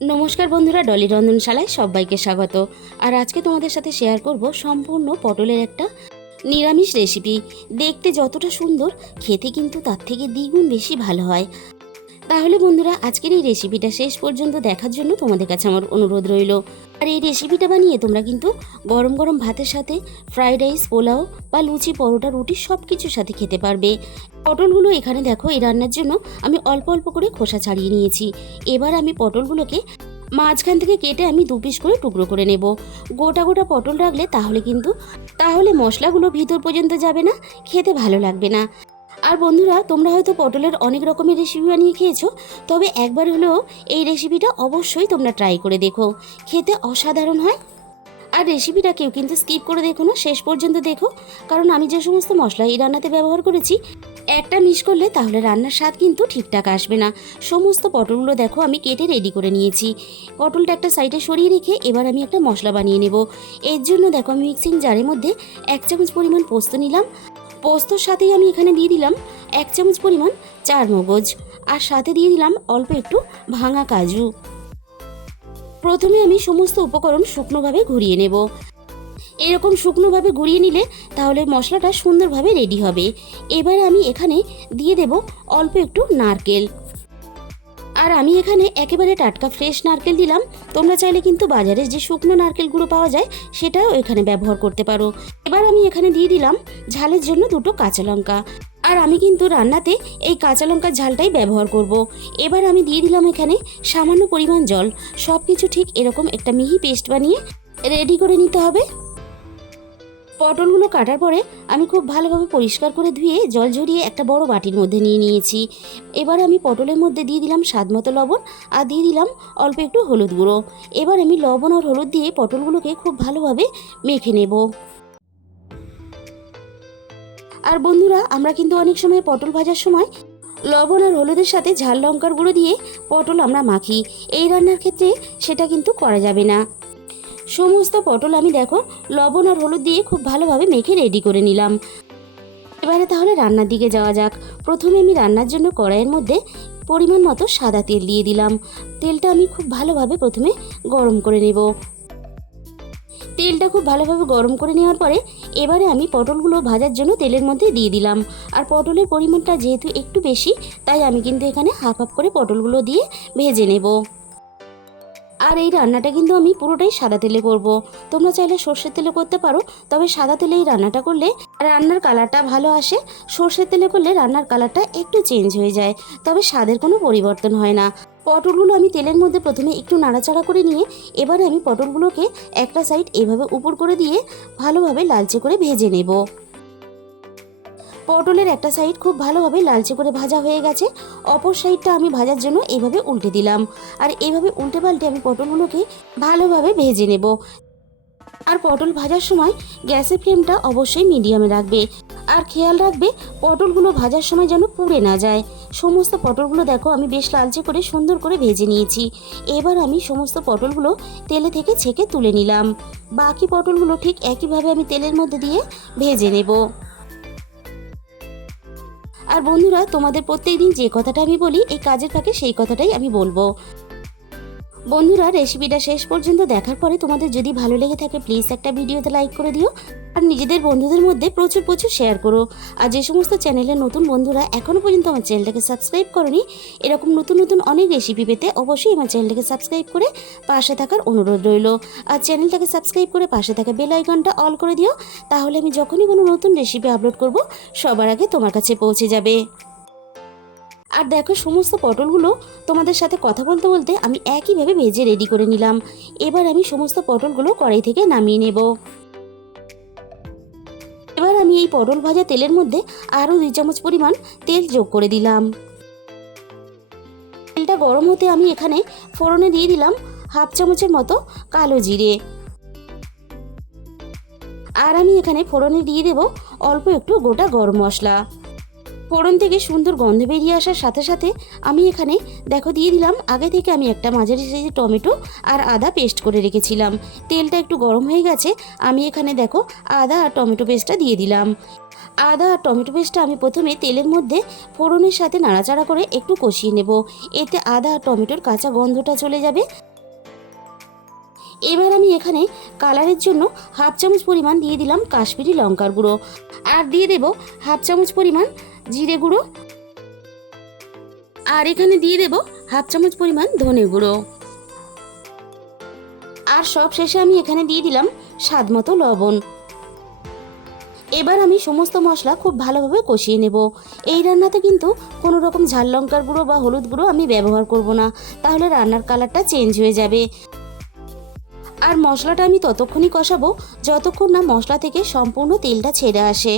নমস্কার বন্ধুরা, ডলি রন্ধনশালায় সবাইকে স্বাগত। আর আজকে তোমাদের সাথে শেয়ার করব সম্পূর্ণ পটলের একটা নিরামিষ রেসিপি। দেখতে যতটা সুন্দর, খেতে কিন্তু তার থেকে দ্বিগুণ বেশি ভালো হয়। তাহলে বন্ধুরা, আজকের এই রেসিপিটা শেষ পর্যন্ত দেখার জন্য তোমাদের কাছে আমার অনুরোধ রইল। আর এই রেসিপিটা বানিয়ে তোমরা কিন্তু গরম গরম ভাতের সাথে, ফ্রাইড রাইস, পোলাও বা লুচি, পরোটা, রুটি সব কিছুর সাথে খেতে পারবে। পটলগুলো এখানে দেখো, এই রান্নার জন্য আমি অল্প অল্প করে খোসা ছাড়িয়ে নিয়েছি। এবার আমি পটলগুলোকে মাঝখান থেকে কেটে আমি 2 পিস করে টুকরো করে নেব। গোটা গোটা পটল রাখলে তাহলে মশলাগুলো ভিতর পর্যন্ত যাবে না, খেতে ভালো লাগবে না। আর বন্ধুরা, তোমরা হয়তো পটলের অনেক রকমের রেসিপি বানিয়ে খেয়েছো, তবে একবার হলেও এই রেসিপিটা অবশ্যই তোমরা ট্রাই করে দেখো, খেতে অসাধারণ হয়। আর রেসিপিটা কেউ কিন্তু স্কিপ করে দেখো না, শেষ পর্যন্ত দেখো, কারণ আমি যে সমস্ত মশলা এই রান্নাতে ব্যবহার করেছি, একটা মিস করলে তাহলে রান্নার স্বাদ কিন্তু ঠিকঠাক আসবে না। সমস্ত পটলগুলো দেখো আমি কেটে রেডি করে নিয়েছি। পটলটা একটা সাইডে সরিয়ে রেখে এবার আমি একটা মশলা বানিয়ে নেব। এর জন্য দেখো আমি মিক্সিং জারের মধ্যে 1 চামচ পরিমাণ পোস্ত নিলাম। পোস্তর সাথেই আমি এখানে দিয়ে দিলাম 1 চামচ পরিমাণ চারমগজ, আর সাথে দিয়ে দিলাম অল্প একটু ভাঙা কাজু। প্রথমে আমি সমস্ত উপকরণ শুকনোভাবে ঘুরিয়ে নেব। এরকম শুকনোভাবে ঘুরিয়ে নিলে তাহলে মশলাটা সুন্দরভাবে রেডি হবে। এবার আমি এখানে দিয়ে দেব অল্প একটু নারকেল। আর আমি এখানে একেবারে টাটকা ফ্রেশ নারকেল দিলাম। তোমরা চাইলে কিন্তু বাজারে যে শুকনো নারকেলগুলো পাওয়া যায় সেটাও এখানে ব্যবহার করতে পারো। এবার আমি এখানে দিয়ে দিলাম ঝালের জন্য 2টো কাঁচা লঙ্কা। আর আমি কিন্তু রান্নাতে এই কাঁচা লঙ্কার ঝালটাই ব্যবহার করব। এবার আমি দিয়ে দিলাম এখানে সামান্য পরিমাণ জল। সব কিছু ঠিক এরকম একটা মিহি পেস্ট বানিয়ে রেডি করে নিতে হবে। পটলগুলো কাটার পরে আমি খুব ভালোভাবে পরিষ্কার করে ধুয়ে জল ঝরিয়ে একটা বড় বাটির মধ্যে নিয়ে নিয়েছি। এবার আমি পটলের মধ্যে দিয়ে দিলাম স্বাদমতো লবণ, আর দিয়ে দিলাম অল্প একটু হলুদ গুঁড়ো। এবার আমি লবণ আর হলুদ দিয়ে পটলগুলোকে খুব ভালোভাবে মেখে নেব। আর বন্ধুরা, আমরা কিন্তু অনেক সময় পটল ভাজার সময় লবণ আর হলুদের সাথে ঝাল লঙ্কার গুঁড়ো দিয়ে পটল আমরা মাখি। এই রান্নার ক্ষেত্রে সেটা কিন্তু করা যাবে না। সমস্ত পটল আমি দেখো লবণ আর হলুদ দিয়ে খুব ভালোভাবে মেখে রেডি করে নিলাম। এবারে তাহলে রান্নার দিকে যাওয়া যাক। প্রথমে আমি রান্নার জন্য কড়াইয়ের মধ্যে পরিমাণ মতো সাদা তেল দিয়ে দিলাম। তেলটা আমি খুব ভালোভাবে প্রথমে গরম করে নেব। তেলটা খুব ভালোভাবে গরম করে নেওয়ার পরে এবারে আমি পটলগুলো ভাজার জন্য তেলের মধ্যে দিয়ে দিলাম। আর পটলের পরিমাণটা যেহেতু একটু বেশি, তাই আমি কিন্তু এখানে হাফ হাফ করে পটলগুলো দিয়ে ভেজে নেব। আর এই রান্নাটা কিন্তু আমি পুরোটাই সাদা তেলে করব। তোমরা চাইলে সর্ষের তেলে করতে পারো, তবে সাদা তেলে এই রান্নাটা করলে রান্নার কালারটা ভালো আসে। সর্ষের তেলে করলে রান্নার কালারটা একটু চেঞ্জ হয়ে যায়, তবে স্বাদের কোনো পরিবর্তন হয় না। পটলগুলো আমি তেলের মধ্যে প্রথমে একটু নাড়াচাড়া করে নিয়ে এবারে আমি পটলগুলোকে একটা সাইড এভাবে উপর করে দিয়ে ভালোভাবে লালচে করে ভেজে নেব। পটলের একটা সাইড খুব ভালোভাবে লালচে করে ভাজা হয়ে গেছে। অপর সাইডটা আমি ভাজার জন্য এইভাবে উল্টে দিলাম। আর এইভাবে উল্টে পাল্টে আমি পটলগুলোকে ভালোভাবে ভেজে নেব। আর পটল ভাজার সময় গ্যাসের ফ্লেমটা অবশ্যই মিডিয়ামে রাখবে। আর খেয়াল রাখবে পটলগুলো ভাজার সময় যেন পুড়ে না যায়। সমস্ত পটলগুলো দেখো আমি বেশ লালচে করে সুন্দর করে ভেজে নিয়েছি। এবার আমি সমস্ত পটলগুলো তেলে থেকে ছেঁকে তুলে নিলাম। বাকি পটলগুলো ঠিক একইভাবে আমি তেলের মধ্যে দিয়ে ভেজে নেব। আর বন্ধুরা, তোমাদের প্রত্যেকদিন যে কথাটা আমি বলি, এই কাজের ফাঁকে সেই কথাটাই আমি বলবো। বন্ধুরা, রেসিপিটা শেষ পর্যন্ত দেখার পরে তোমাদের যদি ভালো লেগে থাকে প্লিজ একটা ভিডিওতে লাইক করে দিও। আর নিজেদের বন্ধুদের মধ্যে প্রচুর প্রচুর শেয়ার করো। আর যে সমস্ত চ্যানেলের নতুন বন্ধুরা এখনও পর্যন্ত আমার চ্যানেলটাকে সাবস্ক্রাইব করোনি, এরকম নতুন নতুন অনেক রেসিপি পেতে অবশ্যই আমার চ্যানেলটাকে সাবস্ক্রাইব করে পাশে থাকার অনুরোধ রইল। আর চ্যানেলটাকে সাবস্ক্রাইব করে পাশে থাকা বেল আইকনটা অল করে দিও, তাহলে আমি যখনই কোনো নতুন রেসিপি আপলোড করব সবার আগে তোমার কাছে পৌঁছে যাবে। আর দেখো সমস্ত পটলগুলো তোমাদের সাথে কথা বলতে বলতে আমি একইভাবে ভেজে রেডি করে নিলাম। এবার আমি সমস্ত পটলগুলো কড়াই থেকে নামিয়ে নেব। এবার আমি এই পটল ভাজা তেলের মধ্যে আরও 2 চামচ পরিমাণ তেল যোগ করে দিলাম। তেলটা গরম হতে আমি এখানে ফোড়নে দিয়ে দিলাম হাফ চামচের মতো কালো জিরে। আর আমি এখানে ফোড়নে দিয়ে দেব অল্প একটু গোটা গরম মশলা। ফোড়ন থেকে সুন্দর গন্ধ বেরিয়ে আসার সাথে সাথে আমি এখানে দেখো দিয়ে দিলাম আগে থেকে আমি একটা মাঝারি সাইজের টমেটো আর আদা পেস্ট করে রেখেছিলাম। তেলটা একটু গরম হয়ে গেছে, আমি এখানে দেখো আদা আর টমেটো পেস্টটা দিয়ে দিলাম। আদা আর টমেটো পেস্টটা আমি প্রথমে তেলের মধ্যে ফোড়নের সাথে নাড়াচাড়া করে একটু কষিয়ে নেব। এতে আদা আর টমেটোর কাঁচা গন্ধটা চলে যাবে। এবার আমি এখানে কালারের জন্য হাফ চামচ পরিমাণ দিয়ে দিলাম কাশ্মীরি লঙ্কার গুঁড়ো, আর দিয়ে দেব হাফ চামচ পরিমাণ জিরে গুঁড়ো, আর এখানে দিয়ে দেব হাফ চামচ পরিমাণ ধনে গুঁড়ো, আর সব শেষে আমি এখানে দিয়ে দিলাম স্বাদ মতো লবণ। এবার আমি সমস্ত মশলা খুব ভালোভাবে কষিয়ে নেব। এই রান্নাতে কিন্তু কোনো রকম ঝাল লঙ্কার গুঁড়ো বা হলুদ গুঁড়ো আমি ব্যবহার করব না, তাহলে রান্নার কালারটা চেঞ্জ হয়ে যাবে। আর মশলাটা আমি ততক্ষণই কষাবো যতক্ষণ না মশলা থেকে সম্পূর্ণ তেলটা ছেড়ে আসে।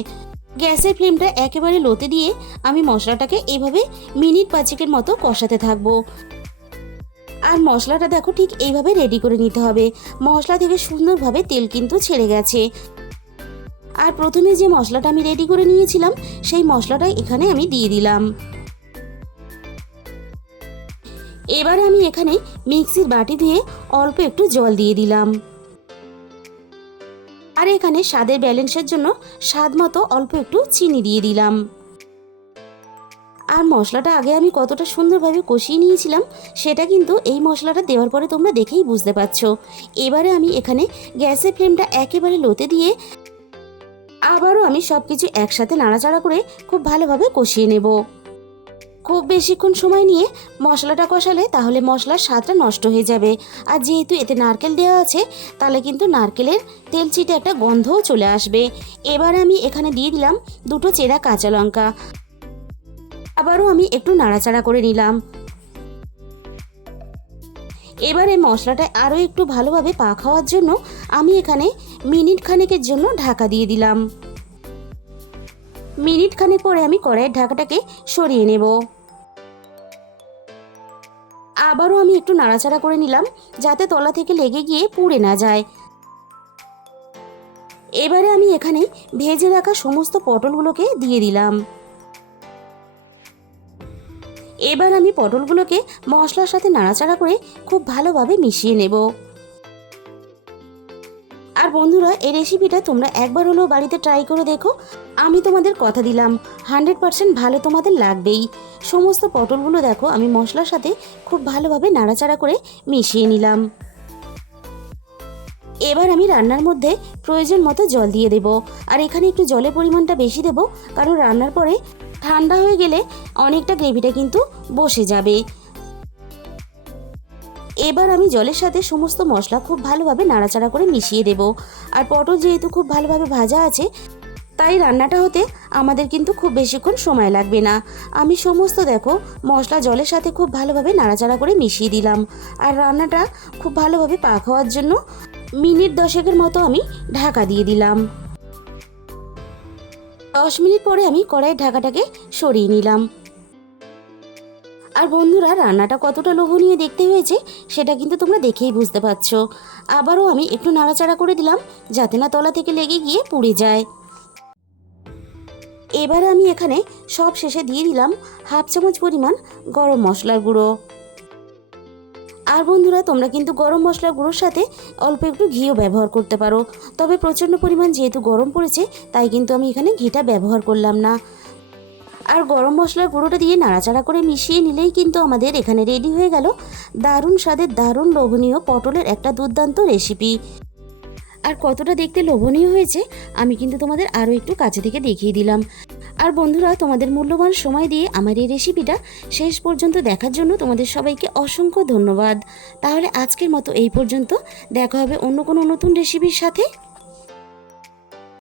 গ্যাসের ফ্লেমটা একেবারে লোতে দিয়ে আমি মশলাটাকে এইভাবে মিনিট 5 মতো কষাতে থাকবো। আর মশলাটা দেখো ঠিক এইভাবে রেডি করে নিতে হবে। মশলা থেকে সুন্দরভাবে তেল কিন্তু ছেড়ে গেছে। আর প্রথমে যে মশলাটা আমি রেডি করে নিয়েছিলাম সেই মশলাটা এখানে আমি দিয়ে দিলাম। এবার আমি এখানে মিক্সির বাটি দিয়ে অল্প একটু জল দিয়ে দিলাম। আর এখানে স্বাদের ব্যালেন্সের জন্য স্বাদ মতো অল্প একটু চিনি দিয়ে দিলাম। আর মশলাটা আগে আমি কতটা সুন্দরভাবে কষিয়ে নিয়েছিলাম সেটা কিন্তু এই মশলাটা দেওয়ার পরে তোমরা দেখেই বুঝতে পারছো। এবারে আমি এখানে গ্যাসের ফ্লেমটা একেবারে লোতে দিয়ে আবারও আমি সব কিছু একসাথে নাড়াচাড়া করে খুব ভালোভাবে কষিয়ে নেব। খুব বেশিক্ষণ সময় নিয়ে মশলাটা কষালে তাহলে মশলার স্বাদটা নষ্ট হয়ে যাবে। আর যেহেতু এতে নারকেল দেওয়া আছে তাহলে কিন্তু নারকেলের তেল ছিটে একটা গন্ধও চলে আসবে। এবার আমি এখানে দিয়ে দিলাম 2টো চেরা কাঁচা লঙ্কা। আবারও আমি একটু নাড়াচাড়া করে নিলাম। এবারে মশলাটা আরও একটু ভালোভাবে পাক হওয়ার জন্য আমি এখানে মিনিট খানেকের জন্য ঢাকা দিয়ে দিলাম। মিনিট খানেক পরে আমি কড়াইয়ের ঢাকাটাকে সরিয়ে নেব। আবারও আমি একটু নাড়াচাড়া করে নিলাম যাতে তলা থেকে লেগে গিয়ে পুড়ে না যায়। এবারে আমি এখানে ভেজে রাখা সমস্ত পটলগুলোকে দিয়ে দিলাম। এবার আমি পটলগুলোকে মশলার সাথে নাড়াচাড়া করে খুব ভালোভাবে মিশিয়ে নেব। আর বন্ধুরা, এই রেসিপিটা তোমরা একবার হলেও বাড়িতে ট্রাই করে দেখো। আমি তোমাদের কথা দিলাম 100% ভালো তোমাদের লাগবেই। সমস্ত পটলগুলো দেখো আমি মশলার সাথে খুব ভালোভাবে নাড়াচাড়া করে মিশিয়ে নিলাম। এবার আমি রান্নার মধ্যে প্রয়োজন মতো জল দিয়ে দেব। আর এখানে একটু জলের পরিমাণটা বেশি দেব, কারণ রান্নার পরে ঠান্ডা হয়ে গেলে অনেকটা গ্রেভিটা কিন্তু বসে যাবে। এবার আমি জলের সাথে সমস্ত মশলা খুব ভালোভাবে নাড়াচাড়া করে মিশিয়ে দেব। আর পটল যেহেতু খুব ভালোভাবে ভাজা আছে তাই রান্নাটা হতে আমাদের কিন্তু খুব বেশিক্ষণ সময় লাগবে না। আমি সমস্ত দেখো মশলা জলের সাথে খুব ভালোভাবে নাড়াচাড়া করে মিশিয়ে দিলাম। আর রান্নাটা খুব ভালোভাবে পাক হওয়ার জন্য মিনিট 10 মতো আমি ঢাকা দিয়ে দিলাম। 10 মিনিট পরে আমি কড়াইয়ের ঢাকাটাকে সরিয়ে নিলাম। আর বন্ধুরা, রান্নাটা কতটা লোভনীয় দেখতে হয়েছে সেটা কিন্তু তোমরা দেখেই বুঝতে পারছো। আবারও আমি একটু নাড়াচাড়া করে দিলাম যাতে না তলা থেকে লেগে গিয়ে পুড়ে যায়। এবারে আমি এখানে সব শেষে দিয়ে দিলাম হাফ চামচ পরিমাণ গরম মশলার গুঁড়ো। আর বন্ধুরা, তোমরা কিন্তু গরম মশলার গুঁড়োর সাথে অল্প একটু ঘিও ব্যবহার করতে পারো, তবে প্রচণ্ড পরিমাণ যেহেতু গরম পড়েছে তাই কিন্তু আমি এখানে ঘিটা ব্যবহার করলাম না। আর গরম মশলার গুঁড়োটা দিয়ে নাড়াচাড়া করে মিশিয়ে নিলেই কিন্তু আমাদের এখানে রেডি হয়ে গেল দারুণ স্বাদের দারুণ লোভনীয় পটলের একটা দুর্দান্ত রেসিপি। আর কতটা দেখতে লোভনীয় হয়েছে আমি কিন্তু তোমাদের আরও একটু কাছে থেকে দেখিয়ে দিলাম। আর বন্ধুরা, তোমাদের মূল্যবান সময় দিয়ে আমার এই রেসিপিটা শেষ পর্যন্ত দেখার জন্য তোমাদের সবাইকে অসংখ্য ধন্যবাদ। তাহলে আজকের মতো এই পর্যন্ত, দেখা হবে অন্য কোনো নতুন রেসিপির সাথে।